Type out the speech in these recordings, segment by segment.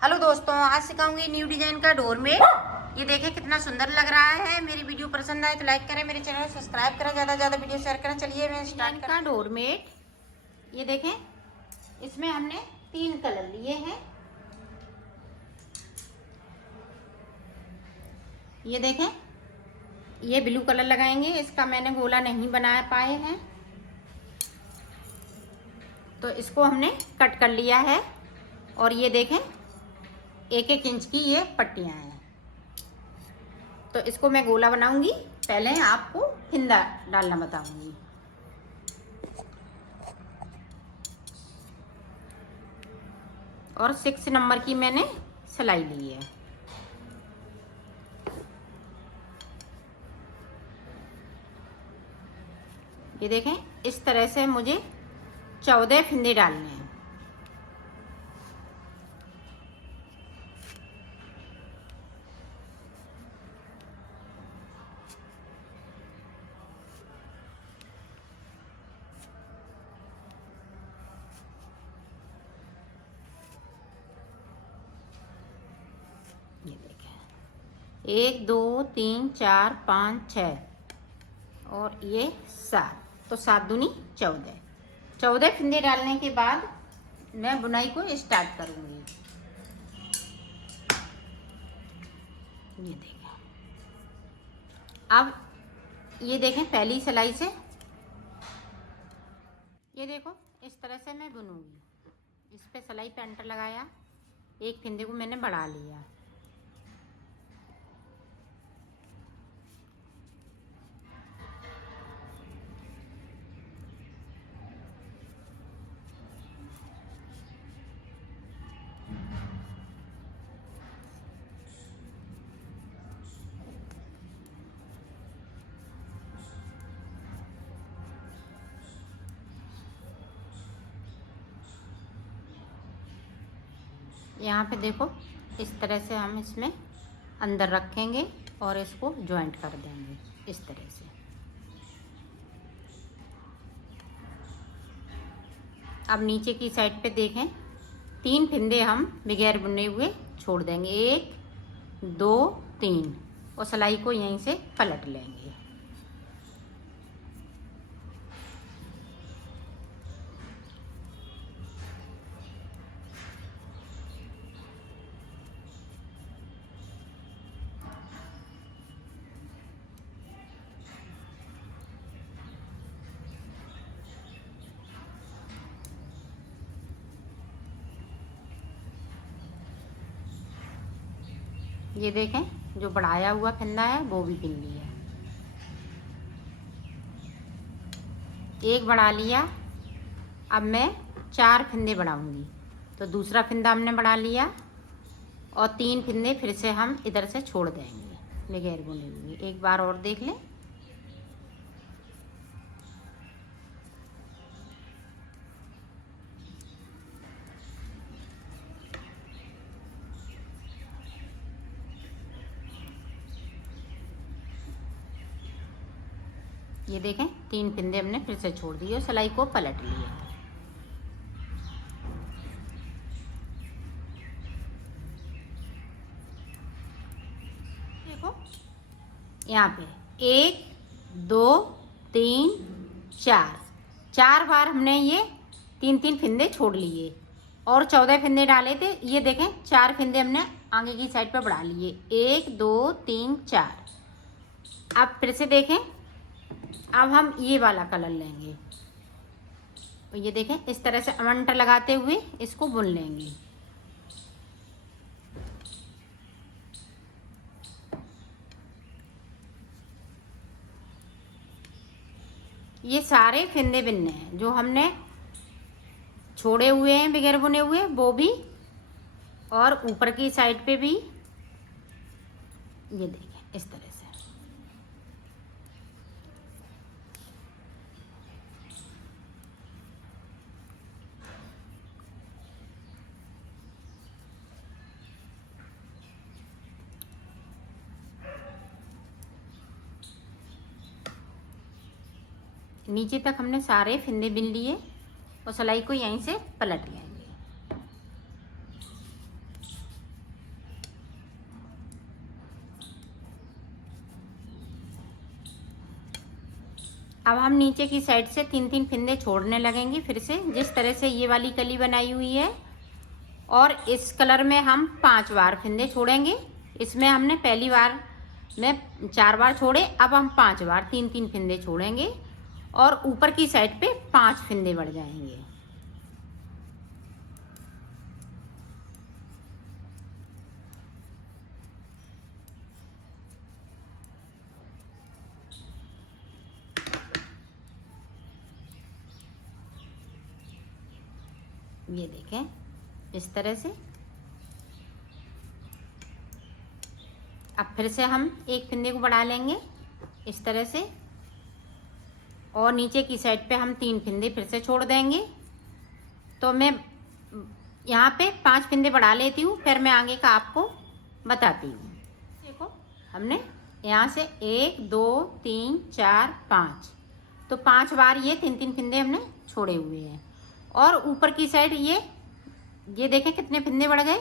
Hello दोस्तों, आज सिखाऊंगी new design का डोरमेट। ये देखें कितना सुंदर लग रहा है। मेरी वीडियो पसंद आए तो लाइक करें, मेरे चैनल को सब्सक्राइब करें, ज़्यादा से ज़्यादा वीडियो शेयर करें। चलिए मैं स्टार्ट का डोरमेट। ये देखें, इसमें हमने 3 कलर लिए हैं। ये देखें, ये ब्लू कलर लगाएंगे। इसका मैंने गोला नहीं बना पाए हैं तो इसको हमने कट कर लिया है। और ये देखें 1-1 इंच की ये पट्टियां हैं। तो इसको मैं गोला बनाऊंगी, पहले आपको फिंदा डालना बताऊंगी। और 6 नंबर की मैंने सिलाई ली है। ये देखें, इस तरह से मुझे 14 फिंदे डालने हैं। ये देखें 1 2 3 4 5 6 और ये 7, तो 7 दूनी 14। 14 फिंदे डालने के बाद मैं बुनाई को स्टार्ट करूंगी। ये देखें, अब ये देखें पहली सिलाई से ये देखो इस तरह से मैं बुनूंगी। इस पे सिलाई पेंटर लगाया, एक फिंदे को मैंने बढ़ा लिया। यहाँ पे देखो इस तरह से हम इसमें अंदर रखेंगे और इसको जॉइंट कर देंगे इस तरह से। अब नीचे की साइड पे देखें 3 फिंदे हम बगैर बुने हुए छोड़ देंगे, 1 2 3, और सिलाई को यहीं से पलट लेंगे। ये देखें जो बढ़ाया हुआ फंदा है वो भी बिन लिया, एक बढ़ा लिया। अब मैं 4 फिंदे बढ़ाऊंगी, तो दूसरा फिंदा हमने बढ़ा लिया और 3 फिंदे फिर से हम इधर से छोड़ देंगे बगैर बुने हुए। एक बार और देख लें। ये देखें 3 फिंदे हमने फिर से छोड़ दिए और सिलाई को पलट लिया। देखो यहाँ पे 1 2 3 4 बार हमने ये 3 फिंदे छोड़ लिए और 14 फिंदे डाले थे। ये देखें 4 फिंदे हमने आगे की साइड पर बढ़ा लिए, 1 2 3 4। अब फिर से देखें, अब हम ये वाला कलर लेंगे। ये देखें इस तरह से अमंटर लगाते हुए इसको बुन लेंगे। ये सारे फिंदे बिनने हैं जो हमने छोड़े हुए हैं बगैर बुने हुए, वो भी, और ऊपर की साइड पे भी। ये देखें इस तरह से। नीचे तक हमने सारे फिंदे बिन लिए और सिलाई को यहीं से पलट लेंगे। अब हम नीचे की साइड से 3-3 फिंदे छोड़ने लगेंगे फिर से, जिस तरह से ये वाली कली बनाई हुई है। और इस कलर में हम 5 बार फिंदे छोड़ेंगे। इसमें हमने पहली बार में 4 बार छोड़े, अब हम 5 बार 3-3 फिंदे छोड़ेंगे और ऊपर की साइड पे 5 फिंदे बढ़ जाएंगे। ये देखें इस तरह से। अब फिर से हम एक फिंदे को बढ़ा लेंगे इस तरह से और नीचे की साइड पे हम 3 फिंदे फिर से छोड़ देंगे। तो मैं यहाँ पे 5 फिंदे बढ़ा लेती हूँ, फिर मैं आगे का आपको बताती हूँ। देखो हमने यहाँ से 1 2 3 4 5, तो 5 बार ये 3-3 फिंदे हमने छोड़े हुए हैं। और ऊपर की साइड ये देखें कितने फिंदे बढ़ गए।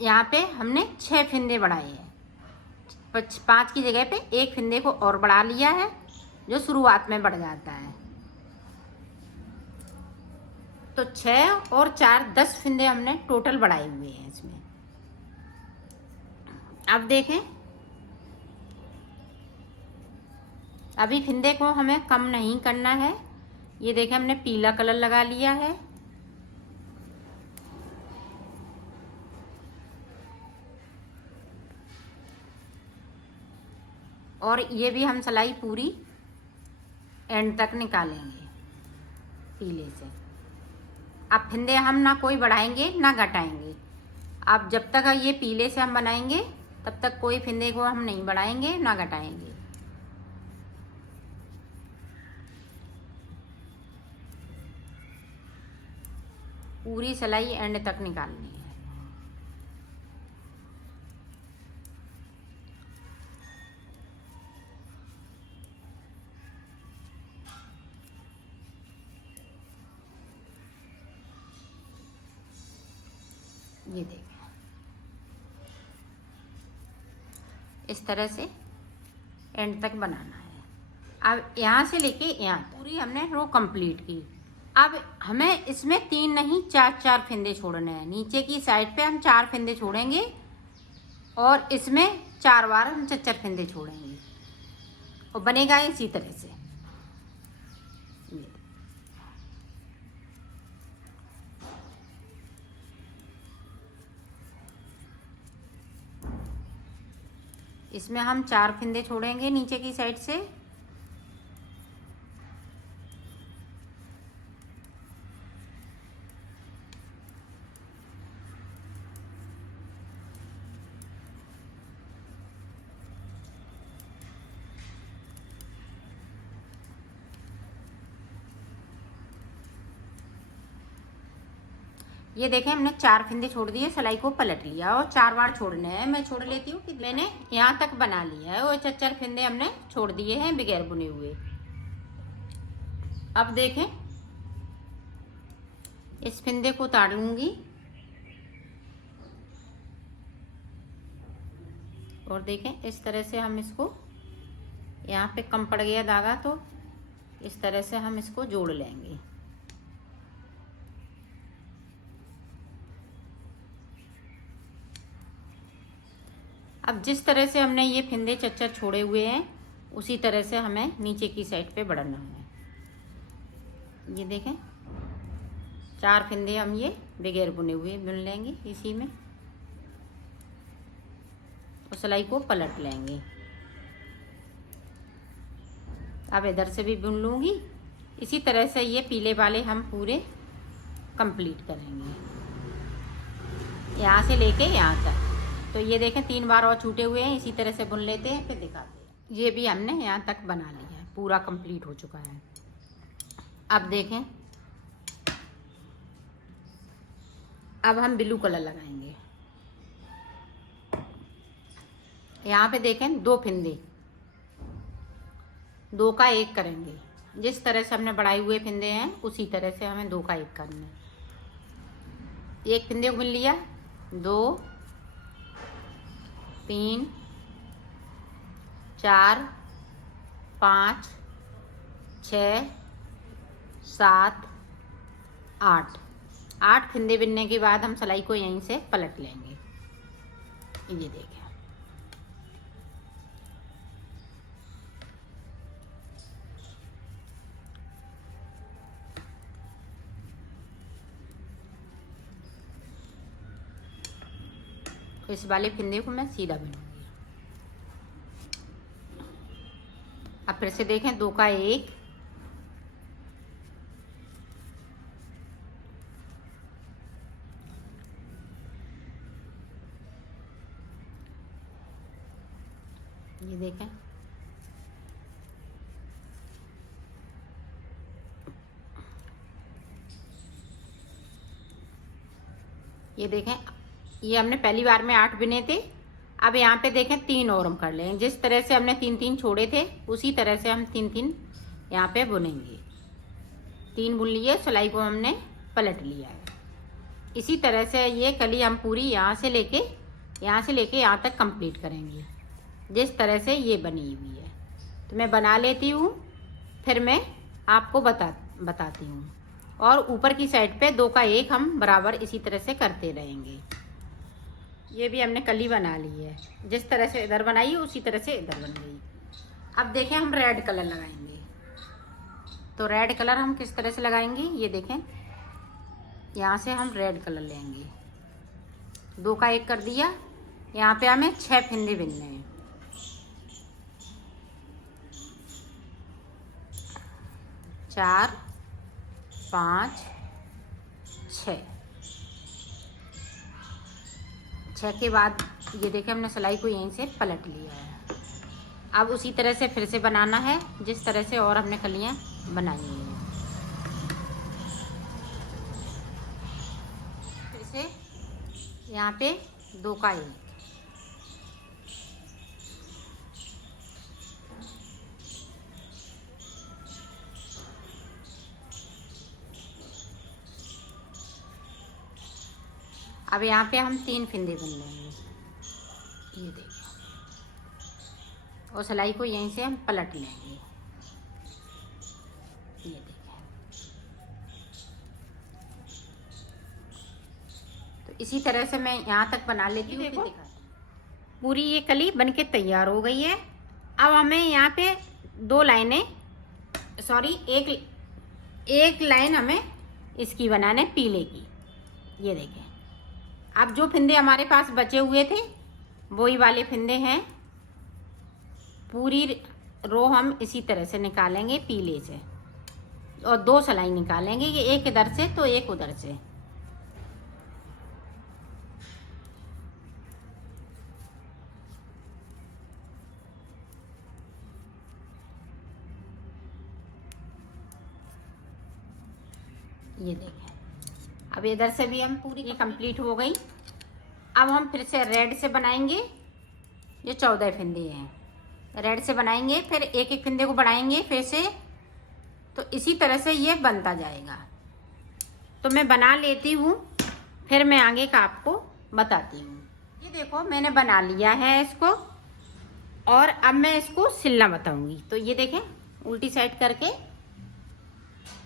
यहाँ पे हमने 6 फिंदे बढ़ाए हैं। 5 की जगह पे 1 फिंदे को और बढ़ा लिया है, जो शुरुआत में बढ़ जाता है। तो 6 और 4 10 फिंदे हमने टोटल बढ़ाए हुए हैं इसमें। अब देखें, अभी फिंदे को हमें कम नहीं करना है। ये देखें हमने पीला कलर लगा लिया है। और ये भी हम सिलाई पूरी एंड तक निकालेंगे पीले से। अब फिंदे हम ना कोई बढ़ाएंगे ना घटाएंगे। अब जब तक ये पीले से हम बनाएंगे तब तक कोई फिंदे को हम नहीं बढ़ाएंगे ना घटाएंगे। पूरी सिलाई एंड तक निकालनी है। ये देखें इस तरह से एंड तक बनाना है। अब यहाँ से लेके यहाँ पूरी हमने रो कंप्लीट की। अब हमें इसमें 3 नहीं 4-4 फिंदे छोड़ने हैं। नीचे की साइड पे हम 4 फिंदे छोड़ेंगे और इसमें 4 बार हम 4-4 फिंदे छोड़ेंगे और बनेगा इसी तरह से। इसमें हम 4 फिंदे छोड़ेंगे नीचे की साइड से। ये देखें हमने 4 फिंदे छोड़ दिए, सिलाई को पलट लिया और 4 बार छोड़ने हैं। मैं छोड़ लेती हूँ कि मैंने यहाँ तक बना लिया है और 4-4 फिंदे हमने छोड़ दिए हैं बगैर बुने हुए। अब देखें इस फिंदे को उतार लूंगी और देखें इस तरह से हम इसको, यहाँ पे कम पड़ गया धागा तो इस तरह से हम इसको जोड़ लेंगे। अब जिस तरह से हमने ये फिंदे 4-4 छोड़े हुए हैं उसी तरह से हमें नीचे की साइड पे बढ़ना है। ये देखें 4 फिंदे हम ये बगैर बुने हुए बुन लेंगे इसी में और सिलाई को पलट लेंगे। अब इधर से भी बुन लूँगी। इसी तरह से ये पीले वाले हम पूरे कंप्लीट करेंगे यहाँ से लेके यहाँ तक। तो ये देखें 3 बार और छूटे हुए हैं, इसी तरह से बुन लेते हैं फिर दिखाते हैं। ये भी हमने यहाँ तक बना लिया है, पूरा कंप्लीट हो चुका है। अब देखें अब हम ब्लू कलर लगाएंगे। यहाँ पे देखें 2 फिंदे, 2 का 1 करेंगे। जिस तरह से हमने बढ़ाए हुए फिंदे हैं उसी तरह से हमें 2 का 1 करना है। 1 फिंदे को बुन लिया, 2 3 4 5 6 7 8 8 फंदे बिनने के बाद हम सिलाई को यहीं से पलट लेंगे। ये देखें, इस वाले फंदे को मैं सीधा बिनूंगी। अब फिर से देखें, 2 का 1, ये देखें, ये देखें, ये हमने पहली बार में 8 बिने थे। अब यहाँ पे देखें 3 और हम कर लेंगे। जिस तरह से हमने 3-3 छोड़े थे उसी तरह से हम 3-3 यहाँ पे बुनेंगे। 3 बुन लिए, सिलाई को हमने पलट लिया है। इसी तरह से ये कली हम पूरी यहाँ से लेके यहाँ तक कंप्लीट करेंगे, जिस तरह से ये बनी हुई है। तो मैं बना लेती हूँ, फिर मैं आपको बताती हूँ। और ऊपर की साइड पे 2 का 1 हम बराबर इसी तरह से करते रहेंगे। ये भी हमने कली बना ली है, जिस तरह से इधर बनाई है उसी तरह से इधर बन गई। अब देखें, हम रेड कलर लगाएंगे। तो रेड कलर हम किस तरह से लगाएंगे, ये देखें, यहाँ से हम रेड कलर लेंगे। 2 का 1 कर दिया, यहाँ पे हमें 6 फंदे बिनने हैं। 4 5 6 के बाद ये देखें, हमने सिलाई को यहीं से पलट लिया है। अब उसी तरह से फिर से बनाना है, जिस तरह से और हमने कलियां बनाई हैं। फिर से यहाँ पे 2 का 1, अब यहाँ पे हम 3 फंदे बुन लेंगे। ये देखिए, और सिलाई को यहीं से हम पलट लेंगे। ये देखिए, तो इसी तरह से मैं यहाँ तक बना लेती हूँ। देखो, पूरी ये कली बनके तैयार हो गई है। अब हमें यहाँ पे 2 लाइनें, सॉरी एक लाइन हमें इसकी बनाना है, पीले की। ये देखें, अब जो फंदे हमारे पास बचे हुए थे वही वाले फंदे हैं। पूरी रो हम इसी तरह से निकालेंगे पीले से, और 2 सिलाई निकालेंगे, कि एक इधर से तो एक उधर से। ये देखें, अब इधर से भी हम पूरी कंप्लीट हो गई। अब हम फिर से रेड से बनाएंगे। ये 14 फंदे हैं, रेड से बनाएंगे, फिर एक एक फंदे को बढ़ाएंगे फिर से। तो इसी तरह से ये बनता जाएगा। तो मैं बना लेती हूँ, फिर मैं आगे का आपको बताती हूँ। ये देखो, मैंने बना लिया है इसको, और अब मैं इसको सिलना बताऊँगी। तो ये देखें, उल्टी साइड करके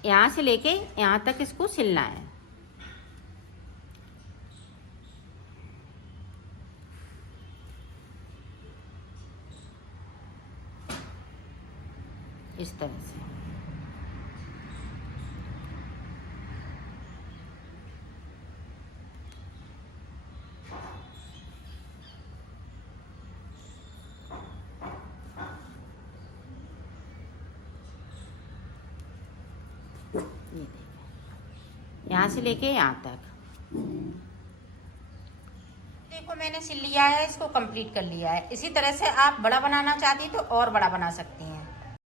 यहाँ से लेके यहाँ तक इसको सिलना है। इस तरह से। ये देखिए, यहाँ से लेके यहाँ तक। देखो, मैंने सिल लिया है, इसको कंप्लीट कर लिया है। इसी तरह से आप बड़ा बनाना चाहती तो और बड़ा बना सकती हैं।